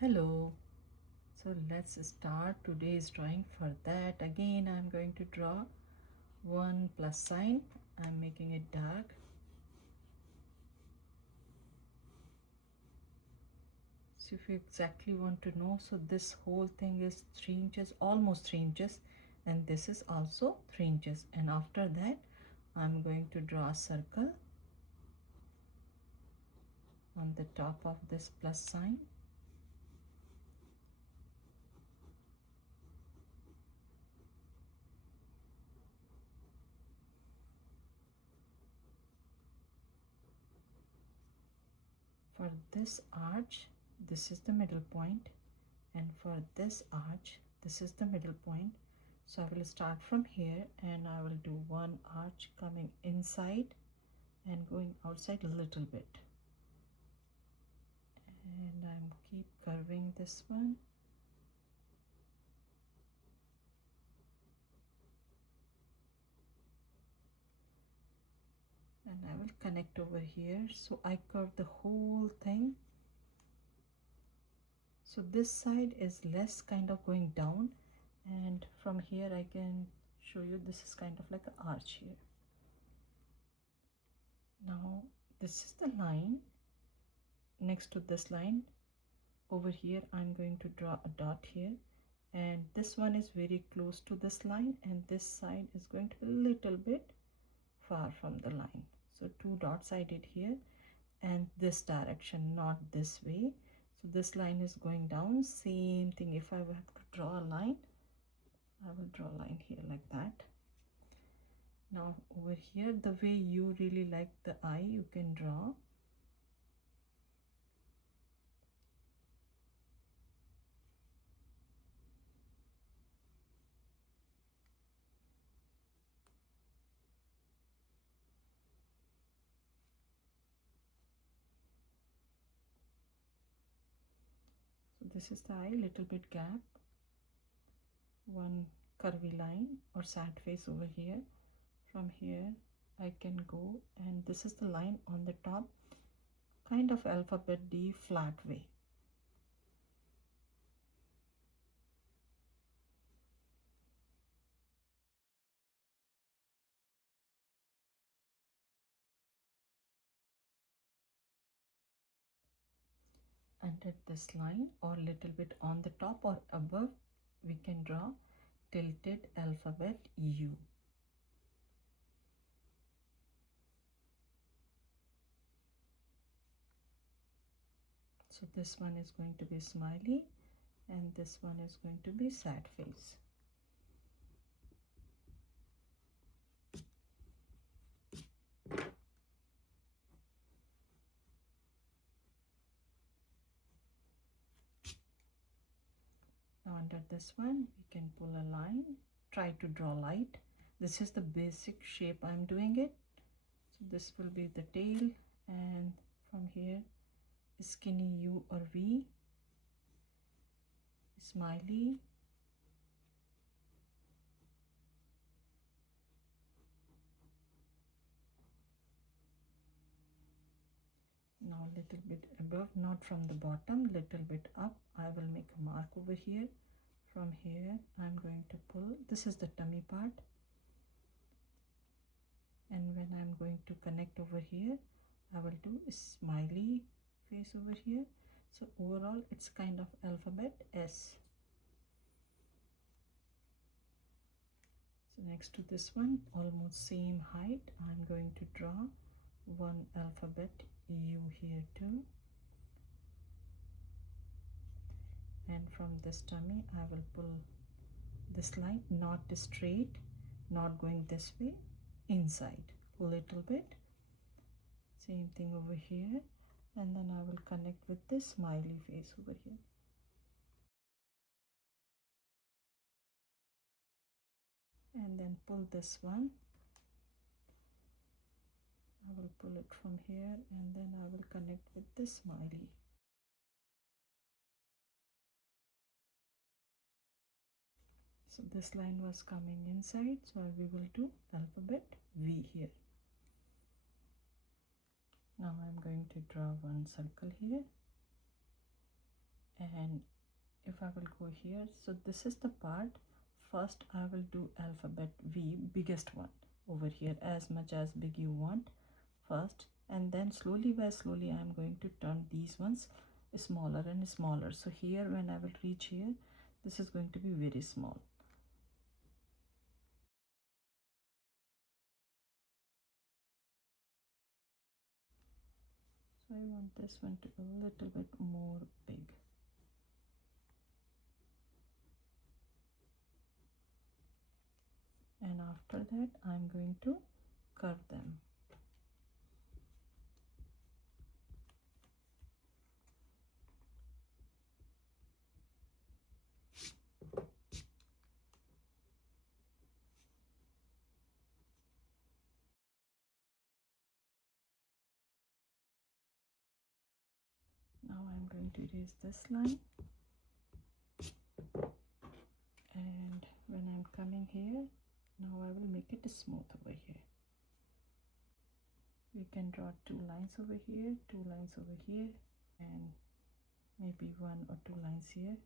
Hello. So let's start today's drawing. For that, again, I'm going to draw one plus sign. I'm making it dark. So if you exactly want to know, so this whole thing is 3 inches, almost 3 inches, and this is also 3 inches. And after that, I'm going to draw a circle on the top of this plus sign. For this arch, this is the middle point, and for this arch, this is the middle point. So I will start from here and I will do one arch coming inside and going outside a little bit, and I'm keep curving this one. And I will connect over here, so I curve the whole thing. So this side is less kind of going down, and from here I can show you this is kind of like an arch here. Now this is the line. Next to this line over here I'm going to draw a dot here, and this one is very close to this line, and this side is going to be a little bit far from the line. So 2 dots I did here, and this direction, not this way. So this line is going down. Same thing, if I have to draw a line, I will draw a line here like that. Now over here, the way you really like the eye, you can draw. So this is the eye, little bit gap, one curvy line or sad face over here. From here I can go, and this is the line on the top, kind of alphabet D flat way. Under this line or little bit on the top or above, we can draw tilted alphabet U. So this one is going to be smiley, and this one is going to be sad face. Now under this one we can pull a line, try to draw light. This is the basic shape I'm doing it. So this will be the tail, and from here skinny U or V, smiley, now a little bit above, not from the bottom, little bit up. I will make a mark over here. From here I'm going to pull, this is the tummy part, and when I'm going to connect over here, I will do a smiley face over here. So overall it's kind of alphabet S. So next to this one, almost same height, I'm going to draw one alphabet U here too, and from this tummy I will pull this line, not straight, not going this way, inside a little bit. Same thing over here, and then I will connect with this smiley face over here. And then pull this one. I will pull it from here, and then I will connect with this smiley. So this line was coming inside, so we will do alphabet V here. Now I'm going to draw one circle here, And if I will go here, so this is the part. First I will do alphabet V, biggest one over here, as much as big you want first, and then slowly by slowly I'm going to turn these ones smaller and smaller. So here when I will reach here, this is going to be very small. So I want this one to be a little bit more big. And after that I'm going to curve them. Now I'm going to erase this line, and when I'm coming here, now I will make it smooth over here. We can draw 2 lines over here, 2 lines over here, and maybe 1 or 2 lines here.